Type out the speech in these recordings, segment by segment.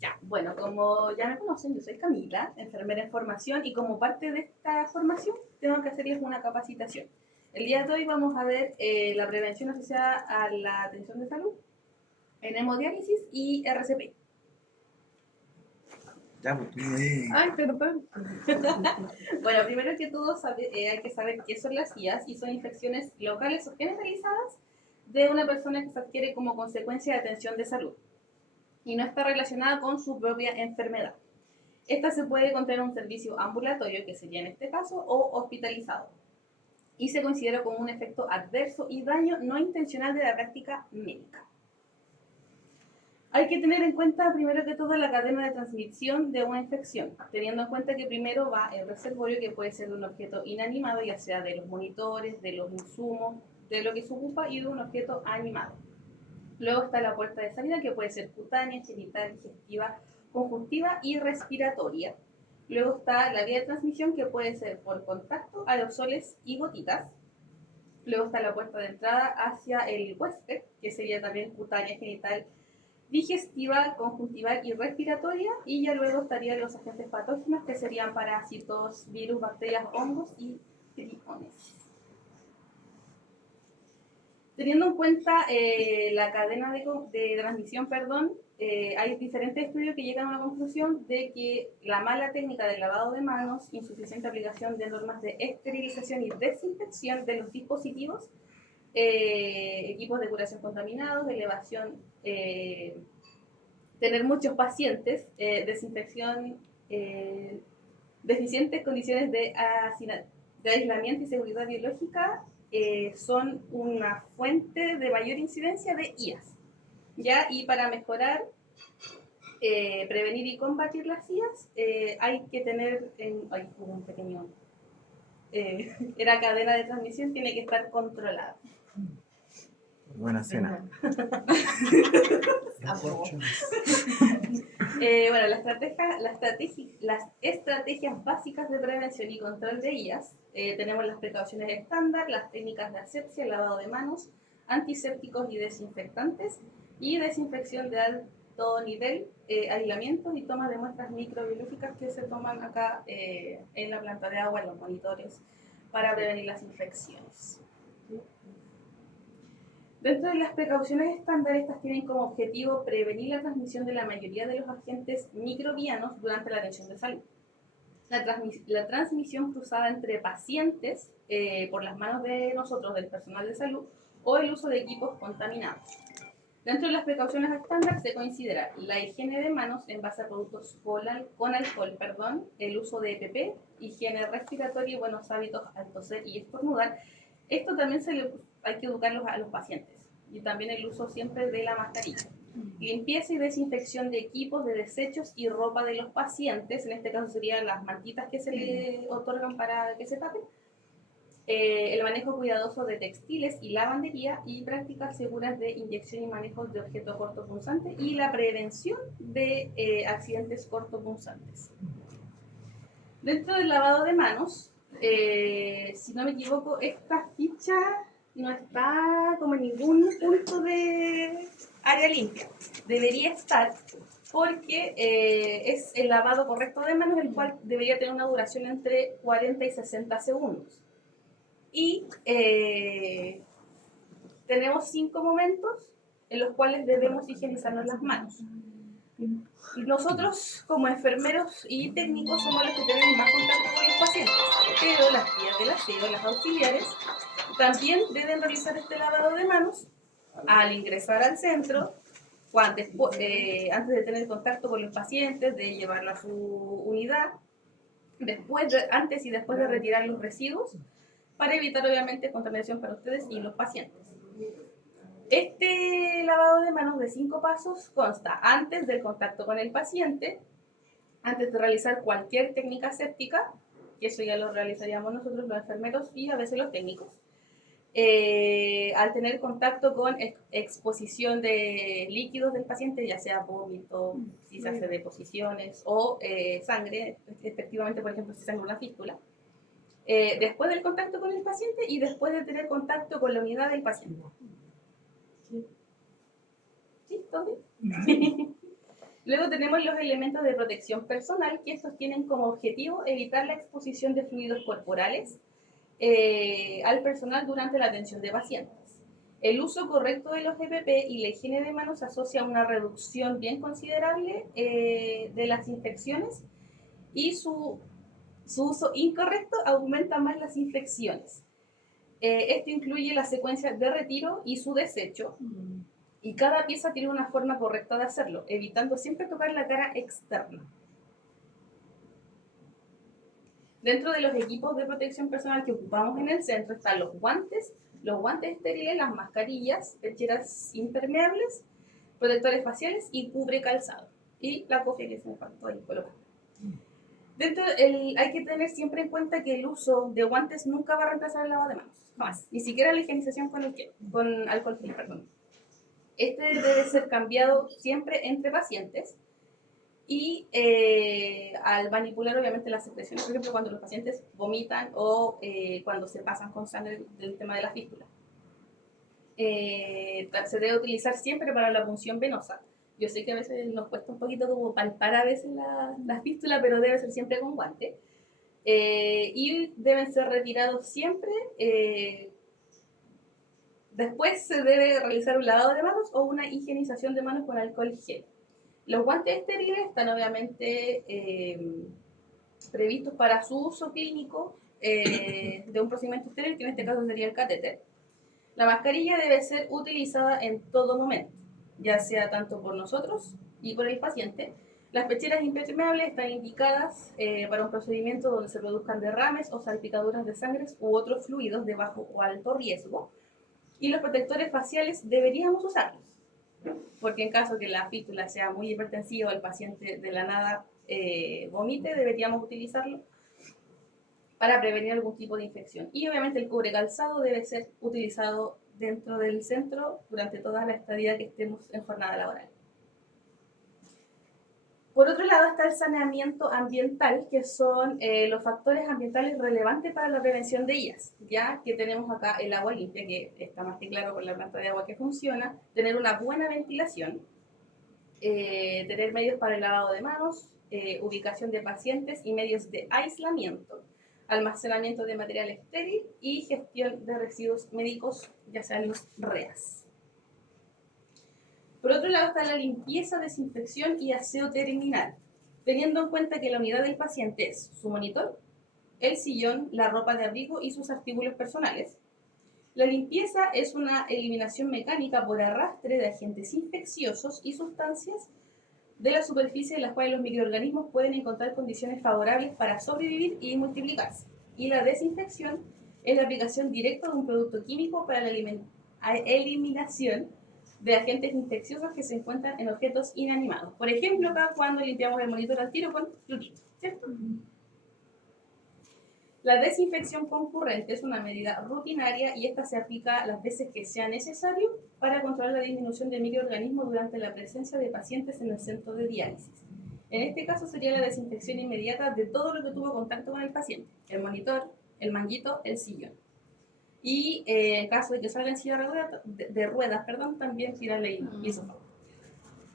Ya, bueno, como ya me conocen, yo soy Camila, enfermera en formación, y como parte de esta formación tengo que hacerles una capacitación. El día de hoy vamos a ver la prevención asociada a la atención de salud en hemodiálisis y RCP. Ya, pues tú ahí. Ay, perdón. Bueno, primero que todo hay que saber qué son las IAS, y son infecciones locales o generalizadas de una persona que se adquiere como consecuencia de atención de salud y no está relacionada con su propia enfermedad. Esta se puede contraer en un servicio ambulatorio, que sería en este caso, o hospitalizado, y se considera como un efecto adverso y daño no intencional de la práctica médica. Hay que tener en cuenta primero que todo la cadena de transmisión de una infección, teniendo en cuenta que primero va el reservorio, que puede ser de un objeto inanimado, ya sea de los monitores, de los insumos, de lo que se ocupa, y de un objeto animado. Luego está la puerta de salida, que puede ser cutánea, genital, digestiva, conjuntiva y respiratoria. Luego está la vía de transmisión, que puede ser por contacto, aerosoles y gotitas. Luego está la puerta de entrada hacia el huésped, que sería también cutánea, genital, digestiva, conjuntival y respiratoria. Y ya luego estarían los agentes patógenos, que serían parásitos, virus, bacterias, hongos y triones. Teniendo en cuenta la cadena de transmisión, hay diferentes estudios que llegan a la conclusión de que la mala técnica del lavado de manos, insuficiente aplicación de normas de esterilización y desinfección de los dispositivos, equipos de curación contaminados, elevación, tener muchos pacientes, desinfección, deficientes condiciones de aislamiento y seguridad biológica, son una fuente de mayor incidencia de IAS. ¿Ya? Y para mejorar, prevenir y combatir las IAS, hay que tener, un pequeño, la cadena de transmisión tiene que estar controlada. Buena cena. Bueno, las estrategias básicas de prevención y control de IAS, tenemos las precauciones estándar, las técnicas de asepsia, lavado de manos, antisépticos y desinfectantes, y desinfección de alto nivel, aislamientos y toma de muestras microbiológicas que se toman acá en la planta de agua, en los monitores, para prevenir las infecciones. Dentro de las precauciones estándar, estas tienen como objetivo prevenir la transmisión de la mayoría de los agentes microbianos durante la atención de salud. La transmisión cruzada entre pacientes por las manos de nosotros, del personal de salud, o el uso de equipos contaminados. Dentro de las precauciones estándar se considera la higiene de manos en base a productos con alcohol, el uso de EPP, higiene respiratoria y buenos hábitos al toser y estornudar. Esto también hay que educarlos a los pacientes, y también el uso siempre de la mascarilla. Limpieza y desinfección de equipos, de desechos y ropa de los pacientes, en este caso serían las mantitas que se le otorgan para que se tapen. El manejo cuidadoso de textiles y lavandería, y prácticas seguras de inyección y manejo de objetos cortopunzantes, y la prevención de accidentes cortopunzantes. Dentro del lavado de manos, si no me equivoco, esta ficha no está como en ningún punto de área limpia. Debería estar, porque es el lavado correcto de manos, el cual debería tener una duración entre 40 y 60 segundos. Y tenemos 5 momentos en los cuales debemos higienizarnos las manos. Y nosotros, como enfermeros y técnicos, somos los que tenemos más contacto con los pacientes, pero las guías del aseo, las auxiliares, también deben realizar este lavado de manos al ingresar al centro, antes de tener contacto con los pacientes, de llevarla a su unidad, antes y después de retirar los residuos, para evitar obviamente contaminación para ustedes y los pacientes. Este lavado de manos de 5 pasos consta antes del contacto con el paciente, antes de realizar cualquier técnica séptica, que eso ya lo realizaríamos nosotros los enfermeros y a veces los técnicos, al tener contacto con exposición de líquidos del paciente, ya sea vómito, si se hace deposiciones, o sangre, efectivamente, por ejemplo, si se hace una fístula. Después del contacto con el paciente y después de tener contacto con la unidad del paciente. ¿Sí? ¿Todo bien? Luego tenemos los elementos de protección personal, que estos tienen como objetivo evitar la exposición de fluidos corporales al personal durante la atención de pacientes. El uso correcto de los EPP y la higiene de manos asocia a una reducción bien considerable de las infecciones, y su uso incorrecto aumenta más las infecciones. Esto incluye la secuencia de retiro y su desecho, y cada pieza tiene una forma correcta de hacerlo, evitando siempre tocar la cara externa. Dentro de los equipos de protección personal que ocupamos en el centro están los guantes estériles, las mascarillas, pecheras impermeables, protectores faciales y cubre calzado. Y la cofia que se me faltó ahí colocar. Hay que tener siempre en cuenta que el uso de guantes nunca va a reemplazar el lavado de manos, jamás, ni siquiera la higienización con alcohol gel, perdón. Este debe ser cambiado siempre entre pacientes y al manipular obviamente las secreciones, por ejemplo cuando los pacientes vomitan o cuando se pasan con sangre del tema de la fístula. Se debe utilizar siempre para la punción venosa. Yo sé que a veces nos cuesta un poquito como palpar a veces la fístula, pero debe ser siempre con guante. Y deben ser retirados siempre. Después se debe realizar un lavado de manos o una higienización de manos con alcohol gel. Los guantes estériles están obviamente previstos para su uso clínico de un procedimiento estéril, que en este caso sería el catéter. La mascarilla debe ser utilizada en todo momento, ya sea tanto por nosotros y por el paciente. Las pecheras impermeables están indicadas para un procedimiento donde se produzcan derrames o salpicaduras de sangre u otros fluidos de bajo o alto riesgo. Y los protectores faciales deberíamos usarlos, porque en caso que la fístula sea muy hipertensiva o el paciente de la nada vomite, deberíamos utilizarlo para prevenir algún tipo de infección. Y obviamente el cubre calzado debe ser utilizado dentro del centro durante toda la estadía que estemos en jornada laboral. Por otro lado está el saneamiento ambiental, que son los factores ambientales relevantes para la prevención de ellas, ya que tenemos acá el agua limpia, que está más que claro con la planta de agua que funciona, tener una buena ventilación, tener medios para el lavado de manos, ubicación de pacientes y medios de aislamiento, almacenamiento de material estéril y gestión de residuos médicos, ya sean los REAS. Por otro lado está la limpieza, desinfección y aseo terminal, teniendo en cuenta que la unidad del paciente es su monitor, el sillón, la ropa de abrigo y sus artículos personales. La limpieza es una eliminación mecánica por arrastre de agentes infecciosos y sustancias de la superficie en las cuales los microorganismos pueden encontrar condiciones favorables para sobrevivir y multiplicarse. Y la desinfección es la aplicación directa de un producto químico para la eliminación de agentes infecciosos que se encuentran en objetos inanimados. Por ejemplo, acá cuando limpiamos el monitor al tiro con clorina, ¿cierto? La desinfección concurrente es una medida rutinaria y esta se aplica las veces que sea necesario para controlar la disminución de microorganismos durante la presencia de pacientes en el centro de diálisis. En este caso sería la desinfección inmediata de todo lo que tuvo contacto con el paciente: el monitor, el manguito, el sillón. Y en caso de que salga en silla de ruedas, también tirarle isófago.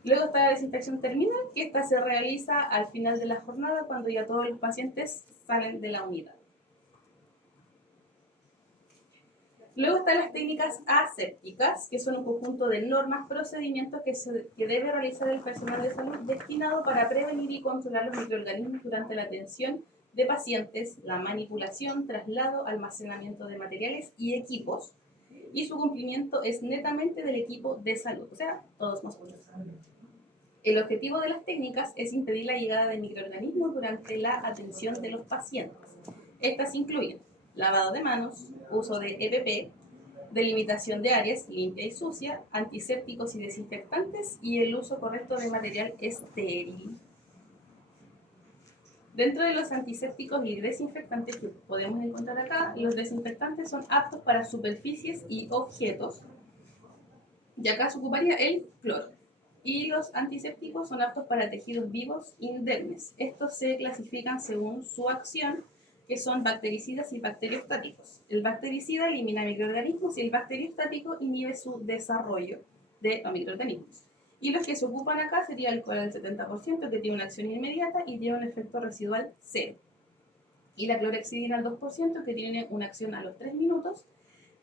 Luego está la desinfección terminal, que esta se realiza al final de la jornada cuando ya todos los pacientes salen de la unidad. Luego están las técnicas asépticas, que son un conjunto de normas, procedimientos que debe realizar el personal de salud destinado para prevenir y controlar los microorganismos durante la atención de pacientes, la manipulación, traslado, almacenamiento de materiales y equipos, y su cumplimiento es netamente del equipo de salud, o sea, todos nosotros. El objetivo de las técnicas es impedir la llegada de microorganismos durante la atención de los pacientes. Estas incluyen lavado de manos, uso de EPP, delimitación de áreas limpia y sucia, antisépticos y desinfectantes y el uso correcto de material estéril. Dentro de los antisépticos y desinfectantes que podemos encontrar acá, los desinfectantes son aptos para superficies y objetos, y acá se ocuparía el cloro. Y los antisépticos son aptos para tejidos vivos indemnes. Estos se clasifican según su acción, que son bactericidas y bacteriostáticos. El bactericida elimina microorganismos y el bacteriostático inhibe su desarrollo de los microorganismos. Y los que se ocupan acá sería el alcohol al 70%, que tiene una acción inmediata y tiene un efecto residual 0. Y la clorhexidina al 2%, que tiene una acción a los 3 minutos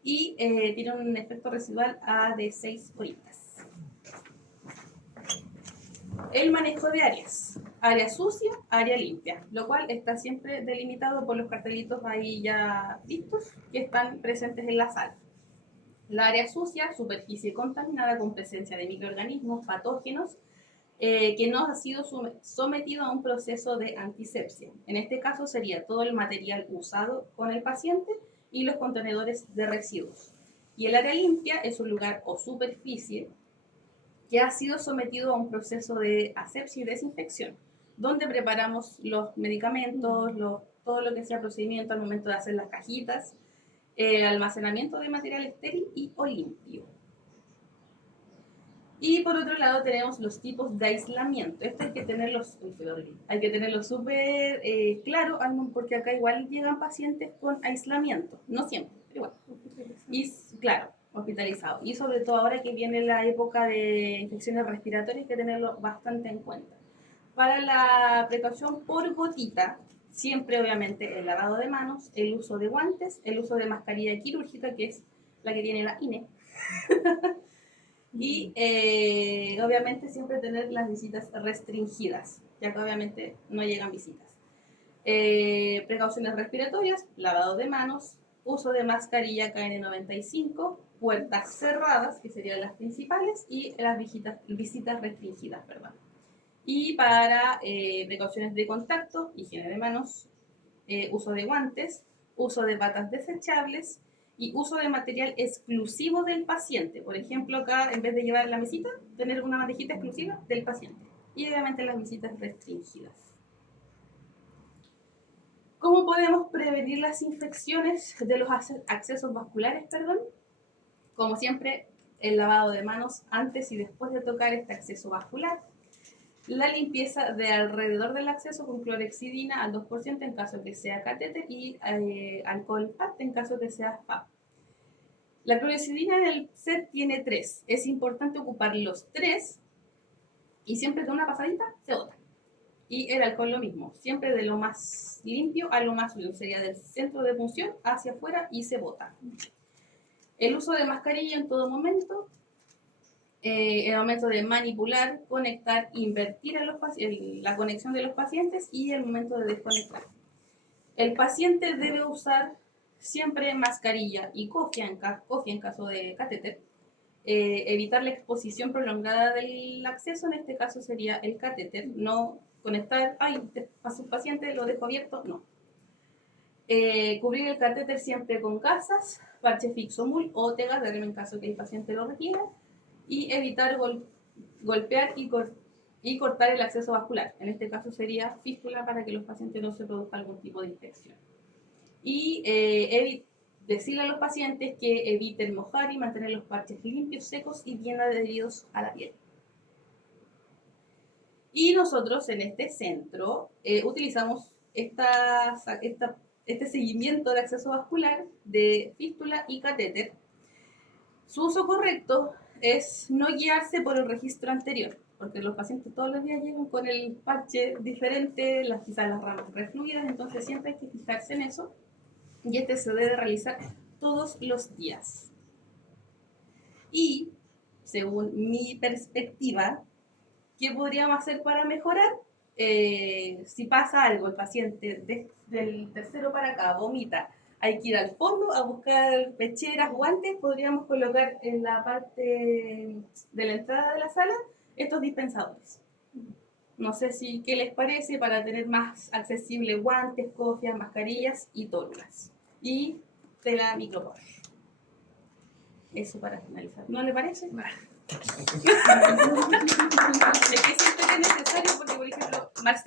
y tiene un efecto residual de 6 horitas. El manejo de áreas. Área sucia, área limpia, lo cual está siempre delimitado por los cartelitos ahí ya vistos que están presentes en la sala. La área sucia, superficie contaminada con presencia de microorganismos patógenos que no ha sido sometido a un proceso de antisepsia. En este caso sería todo el material usado con el paciente y los contenedores de residuos. Y el área limpia es un lugar o superficie que ha sido sometido a un proceso de asepsia y desinfección, donde preparamos los medicamentos, todo lo que sea procedimiento al momento de hacer las cajitas, almacenamiento de material estéril y o limpio. Y por otro lado tenemos los tipos de aislamiento. Esto hay que tenerlo súper claro, porque acá igual llegan pacientes con aislamiento, no siempre, pero igual. Y claro, hospitalizado. Y sobre todo ahora que viene la época de infecciones respiratorias, hay que tenerlo bastante en cuenta. Para la precaución por gotita, siempre obviamente el lavado de manos, el uso de guantes, el uso de mascarilla quirúrgica, que es la que tiene la INE. Y obviamente siempre tener las visitas restringidas, ya que obviamente no llegan visitas. Precauciones respiratorias, lavado de manos, uso de mascarilla KN95, puertas cerradas, que serían las principales, y las visitas restringidas, perdón. Y para precauciones de contacto, higiene de manos, uso de guantes, uso de batas desechables y uso de material exclusivo del paciente. Por ejemplo, acá en vez de llevar la mesita, tener una bandejita exclusiva del paciente. Y obviamente las visitas restringidas. ¿Cómo podemos prevenir las infecciones de los accesos vasculares? Como siempre, el lavado de manos antes y después de tocar este acceso vascular. La limpieza de alrededor del acceso con clorhexidina al 2% en caso que sea catéter y alcohol PAP en caso que sea PAP. La clorhexidina en el set tiene 3. Es importante ocupar los 3 y siempre de una pasadita se bota. Y el alcohol lo mismo, siempre de lo más limpio a lo más sucio, sería del centro de punción hacia afuera y se bota. El uso de mascarilla en todo momento. El momento de manipular, conectar, invertir la conexión de los pacientes y el momento de desconectar. El paciente debe usar siempre mascarilla y cofia en caso de catéter. Evitar la exposición prolongada del acceso, en este caso sería el catéter. No conectar, a su paciente lo dejo abierto, no. Cubrir el catéter siempre con gasas, parche fixo-mul o tegaderm en caso que el paciente lo requiera. Y evitar golpear y cortar el acceso vascular. En este caso sería fístula para que los pacientes no se produzca algún tipo de infección. Y decirle a los pacientes que eviten mojar y mantener los parches limpios, secos y bien adheridos a la piel. Y nosotros en este centro utilizamos este seguimiento de acceso vascular de fístula y catéter. Su uso correcto es no guiarse por el registro anterior, porque los pacientes todos los días llegan con el parche diferente, quizás las ramas refluidas, entonces siempre hay que fijarse en eso y este se debe realizar todos los días. Y, según mi perspectiva, ¿qué podríamos hacer para mejorar? Si pasa algo, el paciente del tercero para acá vomita, hay que ir al fondo a buscar pecheras, guantes, podríamos colocar en la parte de la entrada de la sala estos dispensadores. No sé qué les parece para tener más accesible guantes, cofias, mascarillas y tórulas. Y tela micropor. Eso para finalizar. ¿No le parece? Es que siempre es necesario porque, por ejemplo, Marcelo